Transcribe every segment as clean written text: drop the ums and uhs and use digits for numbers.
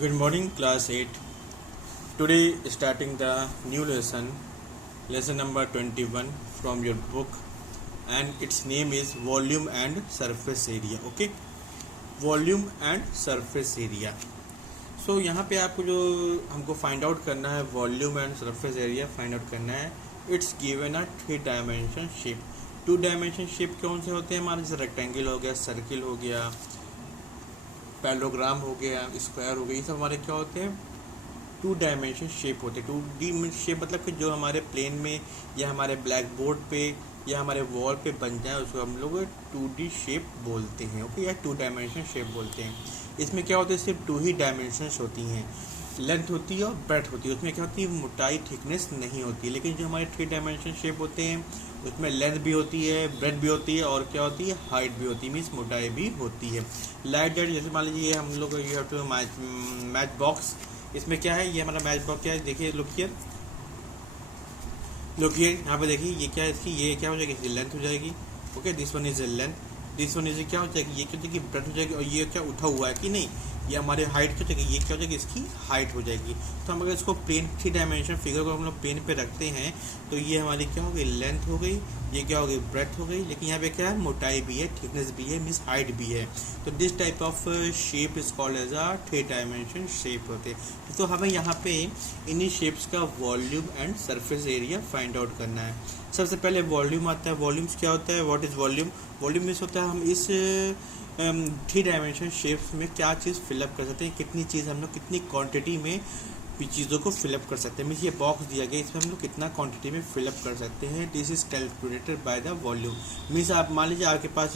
Good morning, class 8. Today, starting the new lesson, lesson number 21 from your book, and its name is Volume and Surface Area. Okay, Volume and Surface Area. So यहाँ पे आपको जो हमको find out करना है volume and surface area find out करना है. It's given a 3 dimension shape. 2 dimension shape कौन से होते हैं हमारे, जैसे रेक्टेंगल हो गया, सर्किल हो गया, पैलोग्राम हो गया, स्क्वायर हो गया. ये सब हमारे क्या होते हैं, 2 डायमेंशन शेप होते हैं. 2D शेप मतलब कि जो हमारे प्लेन में या हमारे ब्लैक बोर्ड पे या हमारे वॉल पे बन जाए उसको हम लोग 2D शेप बोलते हैं. ओके, या 2 डायमेंशन शेप बोलते हैं. इसमें क्या होता है, सिर्फ 2 ही डायमेंशंस होती हैं, लेंथ होती है और ब्रेड्थ होती है. उसमें क्या होती है, मोटाई थिकनेस नहीं होती. लेकिन जो हमारे 3 डायमेंशन शेप होते हैं उसमें लेंथ भी होती है, ब्रेड भी होती है और क्या होती है, हाइट भी होती है, मीन्स मोटाई भी होती है. लाइट डेट जैसे मान लीजिए हम लोग you have to match box. इसमें क्या है, ये हमारा मैच बॉक्स क्या है, देखिए लुक हियर यहाँ पे देखिए ये क्या है, इसकी ये क्या हो जाएगी, इसकी लेंथ हो जाएगी. Okay, this one is length, this one is क्या हो जाएगी, ये क्या हो जाएगी, ब्रेड हो जाएगी. और ये क्या उठा हुआ है कि नहीं, ये हमारे हाइट क्या हो जाएगी, ये क्या हो जाएगी, इसकी हाइट हो जाएगी. तो हम अगर इसको प्लेन 3 डायमेंशन फिगर को हम लोग प्लेन पे रखते हैं तो ये हमारी क्या हो गई, लेंथ हो गई, ये क्या हो गई, ब्रेथ हो गई. लेकिन यहाँ पे क्या है, मोटाई भी है, थिकनेस भी है, मीन्स हाइट भी है. तो this type of shape is called as a 3 dimension shape होते हैं. तो हमें यहाँ पे इन्हीं शेप्स का volume and surface area find out करना है. सबसे पहले वॉल्यूम आता है. वॉल्यूम्स क्या होता है, what is volume. Volume means होता है हम इस 3 डायमेंशन शेप्स में क्या चीज़ फिलअप कर सकते हैं, कितनी चीज़ हम लोग कितनी क्वांटिटी में चीज़ों को फिलअप कर सकते हैं. मीन्स ये बॉक्स दिया गया, इसमें हम लोग कितना क्वांटिटी में फिलअप कर सकते हैं. This is calculated by the volume. Means आप मान लीजिए आपके पास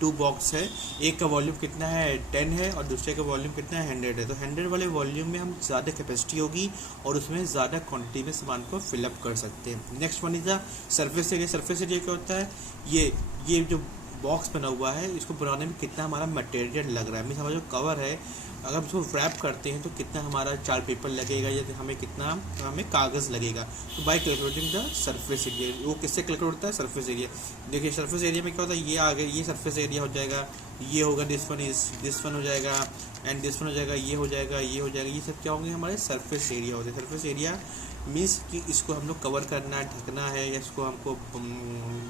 2 बॉक्स है, एक का वॉल्यूम कितना है 10 है और दूसरे का वॉल्यूम कितना है 100 है. तो 100 वाले वॉल्यूम में हम ज़्यादा कैपेसिटी होगी और उसमें ज़्यादा क्वान्टिटी में सामान को फिलअप कर सकते हैं. Next one is the surface area. Surface area क्या होता है, ये जो बॉक्स बना हुआ है इसको बनाने में कितना हमारा मटेरियल लग रहा है. मीन्स हमारा जो कवर है अगर हम उसको रैप करते हैं तो कितना हमारा चार्ट पेपर लगेगा या हमें कागज़ लगेगा. तो bye calculating the surface area, वो किससे कैलकुलेट होता है, सरफेस एरिया. देखिए सरफेस एरिया में क्या होता है, ये आगे ये सरफेस एरिया हो जाएगा, ये होगा दिस वन हो जाएगा एंड दिस वन हो जाएगा, ये हो जाएगा, ये हो जाएगा. ये सब क्या होंगे, हमारे सरफेस एरिया होते हैं. सरफेस एरिया मीन्स कि इसको हम लोग कवर करना है, ढकना है या इसको हमको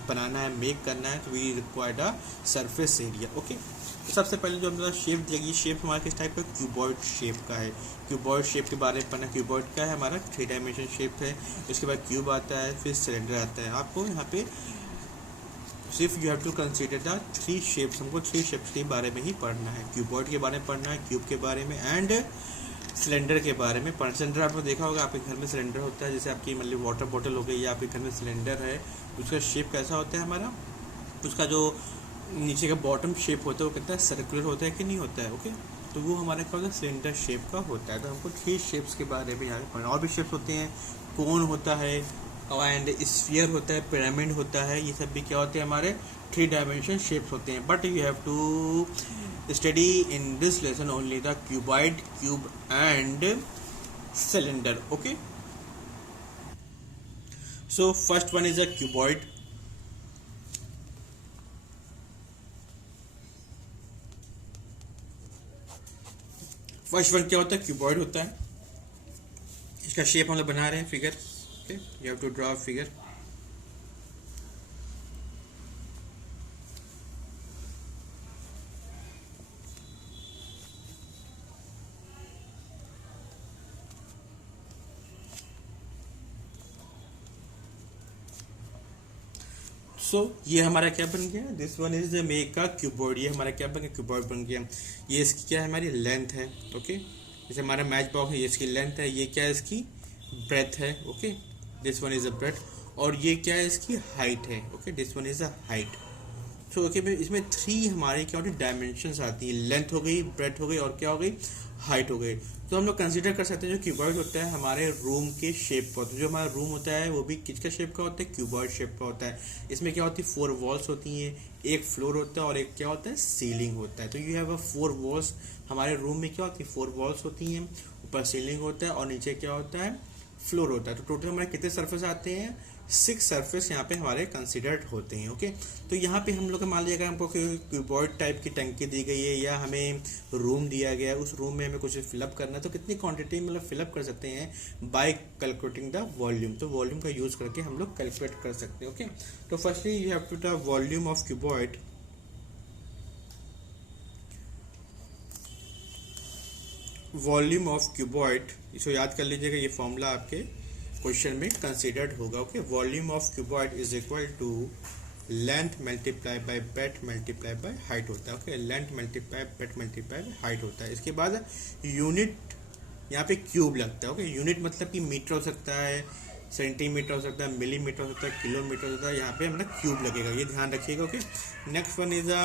बनाना है, मेक करना है, तो we required a surface area. Okay, सबसे पहले जो हमारा शेप दिया, शेप हमारा किस टाइप का, क्यूबॉइड शेप का है. क्यूबॉइड शेप के बारे में पढ़ना. क्यूबॉइड क्या है, हमारा 3 डायमेंशन शेप है. इसके बाद क्यूब आता है, फिर सिलेंडर आता है. आपको यहाँ पे सिर्फ you have to consider the 3 shapes. हमको 3 शेप्स के बारे में ही पढ़ना है. क्यूबॉइड के बारे में पढ़ना है, क्यूब के बारे में एंड सिलेंडर के बारे में पढ़ना. सिलेंडर आपने देखा होगा, आपके घर में सिलेंडर होता है, जैसे आपकी मतलब वाटर बॉटल हो गई या आपके घर में सिलेंडर है, उसका शेप कैसा होता है हमारा, उसका जो नीचे का बॉटम शेप होता है वो कितना सर्कुलर होता है कि नहीं होता है. ओके, तो वो हमारे क्या होता है, सिलेंडर शेप का होता है. तो हमको 3 शेप्स के बारे में यहाँ पे पढ़ना. और भी शेप्स होते हैं, कोन होता है एंड स्फीयर होता है, पिरामिड होता है. ये सब भी क्या होते हैं, हमारे 3 डायमेंशन शेप्स होते हैं. But you have to study in this lesson only the cuboid, cube and cylinder. Okay, so first one is a cuboid. First one क्या होता है, क्यूबॉइड होता है. इसका शेप हम लोग बना रहे हैं, figure. Okay, you have to draw figure. ये हमारा क्या बन गया, दिस वन इज मेक का क्यूबॉइड. ये हमारा क्या बन गया, क्यूबॉइड बन गया. ये इसकी क्या है, हमारी लेंथ है. ओके, जैसे हमारा मैच बॉक्स है, ये इसकी लेंथ है, ये क्या है, इसकी ब्रेथ है. Okay, this one is a breadth. और ये क्या है, इसकी हाइट है. Okay, this one is a height. So okay, इसमें 3 हमारी क्या होती है, डायमेंशंस आती है. लेंथ हो गई, ब्रेथ हो गई और क्या हो गई, हाइट हो गई. तो हम लोग कंसीडर कर सकते हैं जो क्यूबॉइड होता है हमारे रूम के शेप का होता है. जो हमारा रूम होता है वो भी किसका शेप का होता है, क्यूबॉइड शेप का होता है. इसमें क्या होती है, 4 वॉल्स होती हैं, एक फ्लोर होता है और एक क्या होता है, सीलिंग होता है. तो यू हैव अ 4 वॉल्स. हमारे रूम में क्या होती है, 4 वॉल्स होती हैं, ऊपर सीलिंग होता है और नीचे क्या होता है, फ्लोर होता है. तो टोटल हमारे कितने सर्फेस आते हैं, 6 सरफेस यहाँ पे हमारे कंसिडर्ड होते हैं। ओके, तो यहाँ पे हम लोग मान लीजिए अगर हमको क्यूबॉइड टाइप की टंकी दी गई है या हमें रूम दिया गया है, उस रूम में हमें कुछ फिलअप करना है, तो कितनी क्वांटिटी मतलब फिलअप कर सकते हैं बाय कैलकुलेटिंग द वॉल्यूम। तो वॉल्यूम का यूज करके हम लोग कैलकुलेट कर सकते हैं। ओके, तो firstly you have to the volume of cuboid, volume of cuboid, इसको याद कर लीजिएगा, ये फॉर्मूला आपके क्वेश्चन में कंसीडर्ड होगा। Okay, volume of cuboid is equal to length multiply by breadth multiply by height होता है। Okay, length multiply breadth multiply by height होता है। इसके बाद यूनिट यहाँ पे क्यूब लगता है। ओके, यूनिट मतलब कि मीटर हो सकता है, सेंटीमीटर हो सकता है, मिलीमीटर हो सकता है, किलोमीटर हो सकता है, यहाँ पे हमारा क्यूब लगेगा, ये ध्यान रखिएगा। Okay, next one is a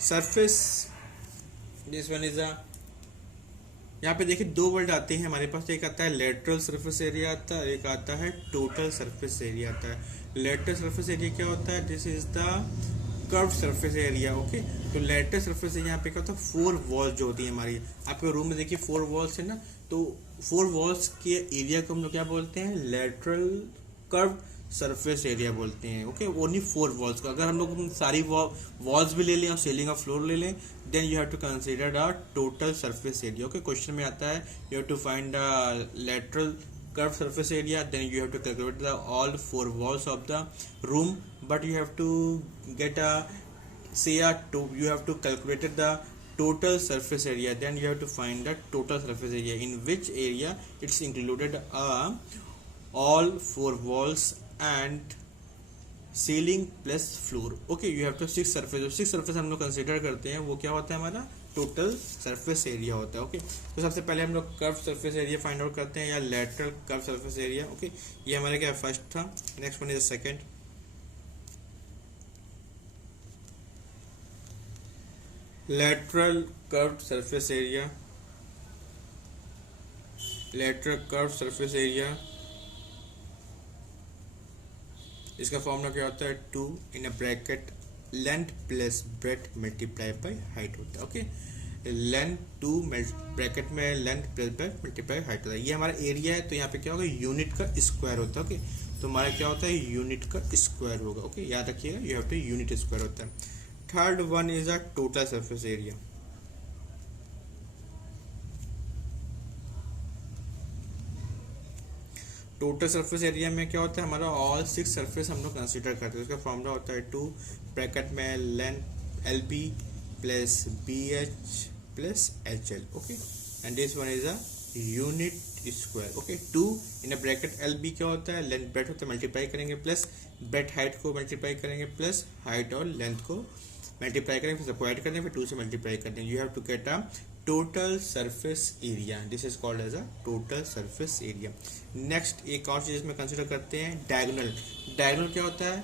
surface, this one is अ, यहाँ पे देखिए दो वर्ड आते हैं हमारे पास, एक आता है लेटरल सरफेस एरिया आता है, एक आता है टोटल सरफेस एरिया आता है। लेटरल सरफेस एरिया क्या होता है? This is the curve surface area. Okay, तो लेटरल सरफेस एरिया यहाँ पे क्या होता है? 4 वॉल्स जो होती है हमारी, आपके रूम में देखिए 4 वॉल्स है ना, तो 4 वॉल्स के एरिया को हम लोग क्या बोलते हैं? लेटरल कर्व सरफेस एरिया बोलते हैं। ओके, ओनली 4 वॉल्स का, अगर हम लोग सारी वॉल्स भी ले लें और सीलिंग और फ्लोर ले लें, then you have to consider the total surface area. Okay, question में आता है you have to find the lateral curved surface area, then you have to calculate the all 4 walls of the room, but you have to get a you have to calculate the total surface area, then you have to find the total surface area in which area it's included all 4 walls and ceiling plus floor. Okay, you have to 6 surface, 6 surface हम लोग consider करते हैं, वो क्या होता है? हमारा total surface area होता है। ओके, तो सबसे पहले हम लोग curve surface area find out करते हैं, या lateral curve surface area. Okay, ये हमारे क्या फर्स्ट था। Next one is second, lateral curve surface area, lateral curve surface area, इसका फॉर्मूला क्या होता है? 2 in a bracket length plus breadth multiply by height होता है। ओके, लेंथ 2 ब्रैकेट में length plus breadth multiply height होता है। ये हमारा एरिया है, तो यहाँ पे क्या होगा? यूनिट का स्क्वायर होता है। ओके, तो हमारा क्या होता है? यूनिट का स्क्वायर होगा। ओके, याद रखिएगा, you have to unit square होता है। Third one is a total surface area. Total surface area में क्या होता है? हमारा ऑल 6 सरफेस हम लोग कंसीडर करते हैं, उसका फॉर्मूला होता है 2 ब्रैकेट में length LB plus BH plus HL। Okay, and this one is a unit square. Okay, 2 in a bracket LB क्या होता है? लेंथ ब्रेड्थ होता है, मल्टीप्लाई करेंगे, प्लस ब्रेड्थ हाइट को मल्टीप्लाई करेंगे, प्लस हाइट और लेंथ को मल्टीप्लाई करेंगे, फिर सेपरेट करेंगे, फिर 2 से मल्टीप्लाई करते हैं। You have to get a total surface area, this is called as a total surface area. Next एक और चीज इसमें कंसिडर करते हैं, डायगोनल। डायगोनल क्या होता है?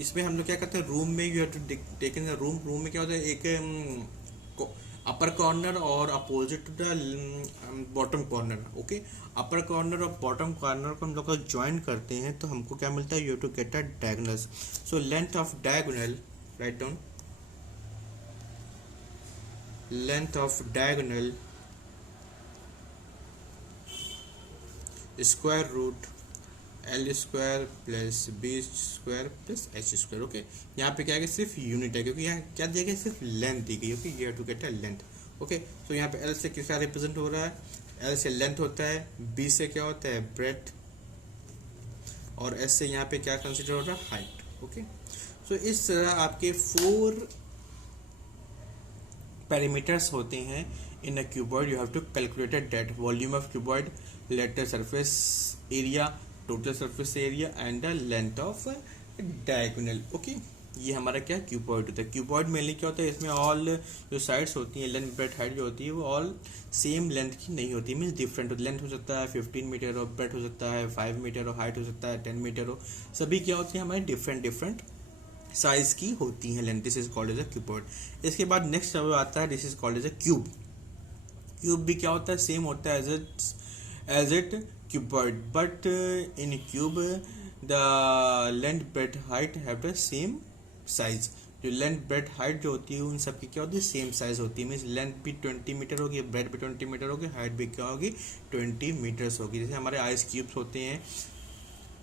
इसमें हम लोग क्या करते हैं? रूम में you have to take in the room में क्या होता है? एक अपर कॉर्नर और opposite to the bottom corner. Okay, upper corner और बॉटम कॉर्नर को हम लोग ज्वाइन करते हैं, तो हमको क्या मिलता है? You have to get a diagonals. So length of diagonal, right down, length of diagonal square root L square plus B square plus H square। Okay, यहाँ पे क्या है? सिर्फ यूनिट है, क्योंकि यहाँ क्या दिया गया? सिर्फ लेंथ दी गई। Okay, you have to get a length. Okay, तो यहाँ पे L से किसका रिप्रेजेंट हो रहा है? L से लेंथ होता है, B से क्या होता है? ब्रेड्थ, और S से यहाँ पे क्या कंसिडर हो रहा है? हाइट। ओके, सो इस तरह आपके 4 पैरामीटर्स होते हैं in a cuboid. You have to calculated that volume of cuboid, lateral surface area, total surface area and the length of diagonal. Okay, ये हमारा क्या क्यूबॉइड होता है। क्यूबॉइड मेनली क्या होता है? इसमें ऑल जो साइड्स होती हैं, लेंथ ब्रेड्थ हाइट जो होती है, वो ऑल सेम लेंथ की नहीं होती, मीन्स डिफरेंट होती है। लेंथ हो सकता है 15 मीटर और ब्रेड्थ हो सकता है 5 मीटर और हाइट हो सकता है 10 मीटर हो, सभी क्या होती है? हमारे डिफरेंट साइज की होती है length. This is called as a cuboid. इसके बाद नेक्स्ट आता है, this is called as a cube. Cube भी क्या होता है? सेम होता है as it cuboid, but in cube the length breadth height have the same size. जो लेंथ ब्रेड्थ हाइट जो होती है, उन सब की क्या होती है? सेम साइज होती है, मीन्स लेंथ भी 20 मीटर होगी, ब्रेड्थ भी 20 मीटर होगी, हाइट भी क्या होगी? 20 मीटर्स होगी। जैसे हमारे आइस क्यूब्स होते हैं,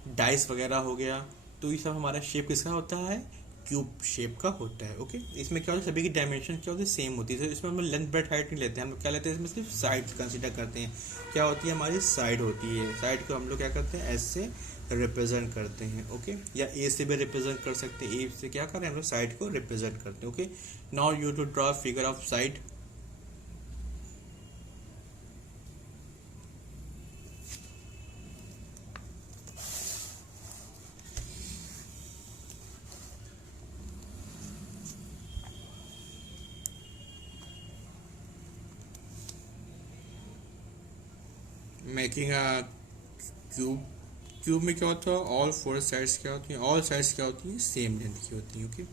डाइस वगैरह हो गया, तो ये सब हमारा शेप किसका होता है, क्यूब शेप का होता है। ओके, इसमें क्या होता है, सभी की डायमेंशन क्या होती है, सेम होती है। तो इसमें हम लेंथ ब्रेथ हाइट नहीं लेते हैं, हम लोग क्या लेते हैं, इसमें सिर्फ साइड कंसीडर करते हैं। क्या होती है, हमारी साइड होती है। साइड को हम लोग क्या करते हैं, एस से रिप्रेजेंट करते हैं। ओके, या ए से भी रिप्रेजेंट कर सकते हैं। ए से क्या करें, हम लोग साइड को रिप्रेजेंट करते हैं। Okay, now you to draw figure of side. Making a cube. Cube में क्या होता है, ऑल फोर साइड्स क्या होती हैं, ऑल साइड्स क्या होती हैं, सेम लेंथ की होती हैं। ओके,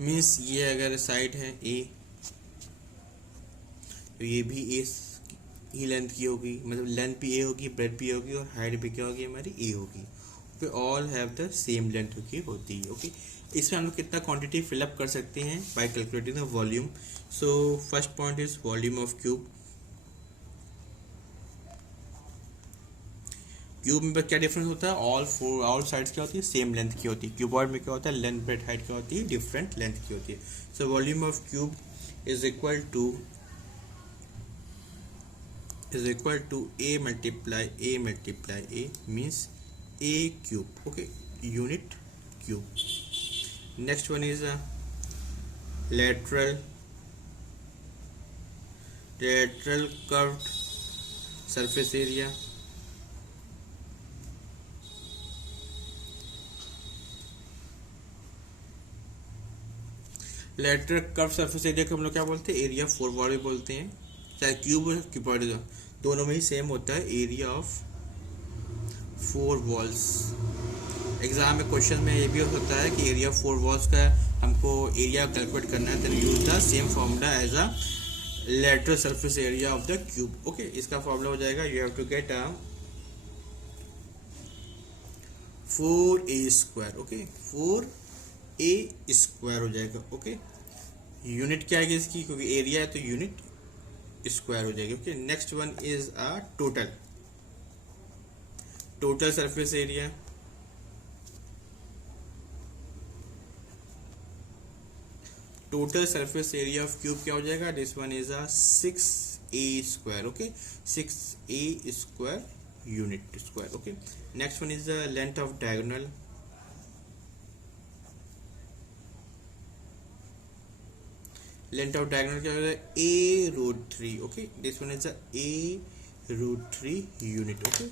मीन्स ये अगर साइड है ए, तो ये भी ए ही लेंथ की होगी, मतलब लेंथ भी ए होगी, ब्रेथ भी होगी, और हाइट भी क्या होगी, हमारी ए होगी। Okay, all have the same length की होती है। ओके, इसमें हम लोग कितना क्वांटिटी फिलअप कर सकते हैं by calculating the volume. So first point is volume of cube. Cube में क्या डिफरेंस होता है, ऑल साइड्स क्या होती है, सेम लेंथ की होती है। क्यूबॉइड में क्या होता है, लेंथ ब्रेथ हाइट क्या होती है, डिफरेंट लेंथ की होती है। So volume of cube is equal to a multiply a means a cube. Okay, unit cube. Next one is a lateral curved surface area. Lateral curve surface area को हम लोग क्या बोलते हैं, एरिया फोर वॉल भी बोलते हैं। चाहे क्यूब हो क्यूबॉइड हो, दोनों में ही सेम होता है, area of four walls. Exam में क्वेश्चन में ये भी होता है कि एरिया फोर वॉल्स का हमको एरिया कैलकुलेट करना है, then use the same formula as a lateral surface area of the cube. Okay, इसका फॉर्मूला हो जाएगा, you have to get a 4a²। ओके, 4a² हो जाएगा। ओके, यूनिट क्या आएगी इसकी, क्योंकि एरिया है तो यूनिट स्क्वायर हो जाएगी। Okay, next one is a total surface area. Total surface area of cube क्या हो जाएगा, this one is a 6a²। Okay, 6a² unit square. Okay, next one is the length of diagonal. Length of diagonal क्या होगा, a√3। Okay, this one is a√3 unit. Okay,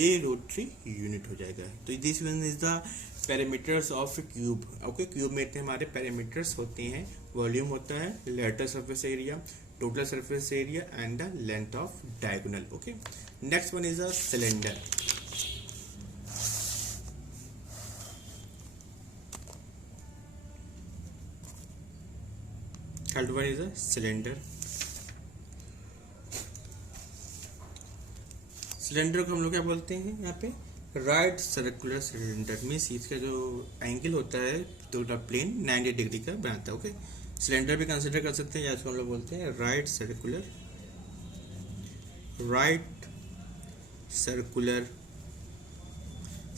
a√3 unit हो जाएगा। तो this one is the parameters of cube. Okay, cube में इतने हमारे parameters होते हैं। वॉल्यूम होता है, lateral surface area, total surface area and the length of diagonal. Okay, next one is a cylinder. Third one is a cylinder. Cylinder को हम लोग क्या बोलते हैं यहाँ पे, राइट सर्कुलर सिलेंडर। मीन्स इसका जो एंगल होता है तो प्लेन 90 डिग्री का बनाता है। ओके, सिलेंडर भी कंसिडर कर सकते हैं, या इसको हम लोग बोलते हैं right circular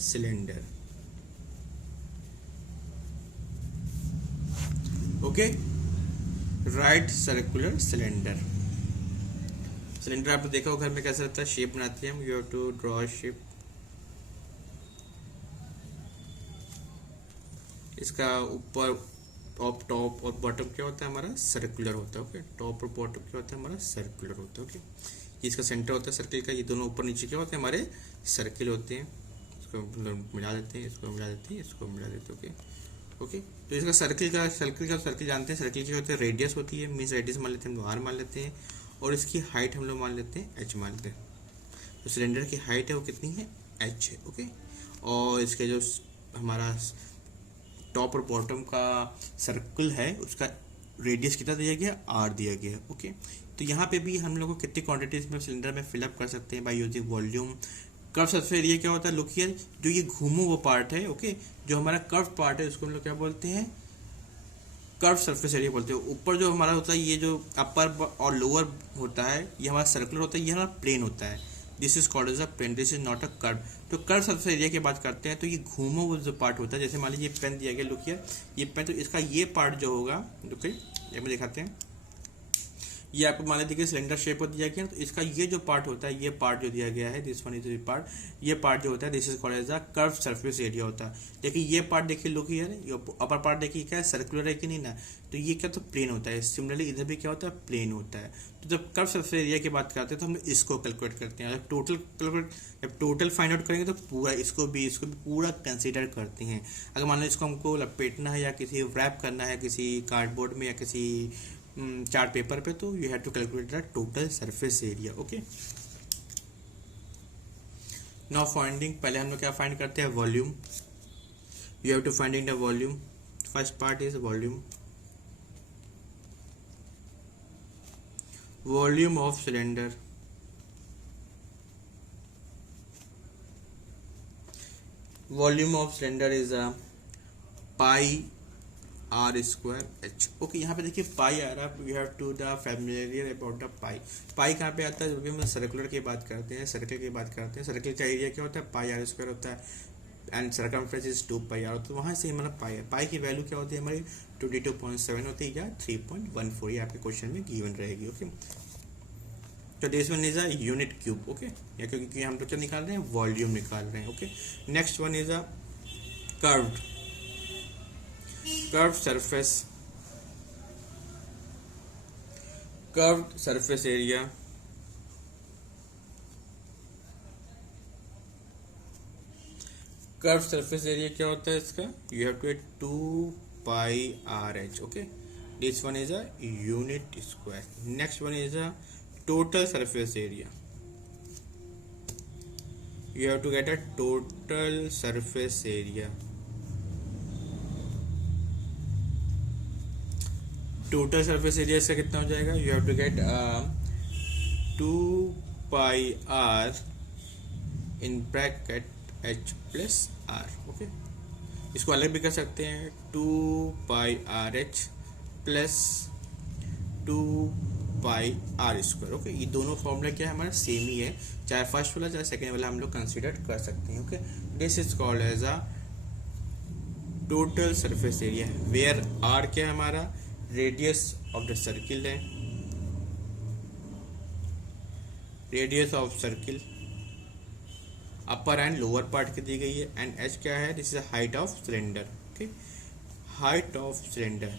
cylinder. Okay, right circular cylinder. Cylinder आपने देखा हो घर में कैसा रहता है, शेप बनाते हैं हम, you have to draw shape. इसका ऊपर टॉप और बॉटम क्या होता है हमारा, सर्कुलर होता है। ओके, टॉप और बॉटम क्या होता है हमारा, सर्कुलर होता है। ओके, इसका सेंटर होता है सर्किल का, ये दोनों ऊपर नीचे क्या होते हैं हमारे, सर्किल होते हैं। इसको मिला देते हैं, इसको मिला देते हैं, इसको मिला देते हैं। ओके, तो इसका सर्किल जानते हैं, सर्किल क्या होता है, रेडियस होती है। मीन्स रेडियस मान लेते हैं हम लोग, आर मान लेते हैं, और इसकी हाइट हम लोग मान लेते हैं एच मान लेते हैं। तो सिलेंडर की हाइट है वो कितनी है, एच है। ओके, और इसके जो हमारा टॉप और बॉटम का सर्कल है उसका रेडियस कितना दिया गया, आर दिया गया। ओके, तो यहाँ पे भी हम लोग को कितनी क्वांटिटीज में सिलेंडर में फिलअप कर सकते हैं by using volume. Curve surface area क्या होता है, लुक हियर, जो ये घूमो वो पार्ट है, ओके, जो हमारा कर्व पार्ट है उसको हम लोग क्या बोलते हैं, कर्व सरफेस एरिया बोलते हैं। ऊपर जो हमारा होता है ये जो अपर और लोअर होता है ये हमारा सर्कुलर होता है, ये हमारा प्लेन होता है, this is called as a plane, this is not a curve. तो कर्व सरफेस एरिया की बात करते हैं तो ये घूमो वो जो पार्ट होता है, जैसे मान लीजिए पेन दिया गया, लुक हियर, ये पेन, तो इसका ये पार्ट जो होगा, ओके, ये में दिखाते हैं, ये आपको मान लीजिए सिलेंडर शेप को दिया गया, तो इसका ये जो पार्ट होता है, ये पार्ट जो दिया गया है, दिस वन इज पार्ट, ये पार्ट जो होता है this is called as a curve surface area होता है। देखिए ये पार्ट देखिए, लुक हियर, ये अपर पार्ट देखिए क्या है, सर्कुलर है कि नहीं ना, तो ये क्या तो प्लेन होता है। सिमिलरली इधर भी क्या होता है, प्लेन होता है। तो जब कर्व सरफेस एरिया की बात करते हैं तो हम इसको कैलकुलेट करते हैं, जब टोटल फाइंड आउट करेंगे तो पूरा इसको भी पूरा कंसीडर करते हैं। अगर मान लो इसको हमको लपेटना है या किसी रैप करना है किसी कार्डबोर्ड में या किसी चार्ट पेपर पे, तो you have to calculate the total surface area, okay. Now finding, पहले हम लोग क्या फाइंड करते हैं, volume, you have to finding the volume. First part is volume, volume of cylinder, volume of cylinder is a pi r square h, okay. यहाँ पे देखिए pi आ रहा है, we have to the familiar about the pi. Pi कहाँ पे आता है, जब हम सर्कुलर की बात करते हैं, सर्कल की बात करते हैं, सर्कल का एरिया क्या होता है, पाई आर स्क्वायर होता है, and circumference is 2 pi r, तो वहाँ से हमारा पाई है। पाई की वैल्यू क्या होती है हमारी 22.7 होती है या 3.14, ये आपके क्वेश्चन में गिवन रहेगी, ओके। तो this one is a unit cube, okay, या क्योंकि हम लोग क्या निकाल रहे हैं, वॉल्यूम निकाल रहे हैं, okay. Next one is a curved, curved surface, curved surface area, curved surface area क्या होता है इसका, you have to add 2 pi RH, okay, this one is a unit square. Next one is a total surface area, you have to get a total surface area, total surface area इसका कितना हो जाएगा, you have to get 2 pi r in bracket h plus r, okay. इसको अलग भी कर सकते हैं, 2 pi r h plus 2 pi r square, okay. ये दोनों फॉर्मूला क्या है हमारा, सेम ही है, चाहे फर्स्ट वाला चाहे सेकेंड वाला हम लोग कंसिडर कर सकते हैं, okay. This is called as a total surface area, where r क्या है हमारा, रेडियस ऑफ द सर्किल है, radius of circle upper and lower part की दी गई है, एंड एच क्या है, this is height of cylinder, okay, height of cylinder,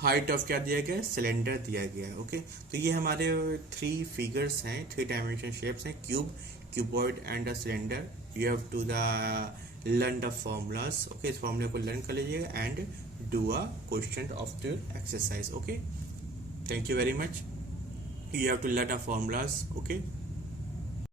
height of क्या दिया गया, सिलेंडर दिया गया है, ओके। तो ये हमारे 3 फिगर्स हैं, 3 डायमेंशन शेप्स हैं, cube, cuboid and a cylinder. You have to the learn the formulas, okay, इस फॉर्मूले को लर्न कर लीजिएगा and do a question of the exercise, okay. Thank you very much, you have to learn the formulas, okay.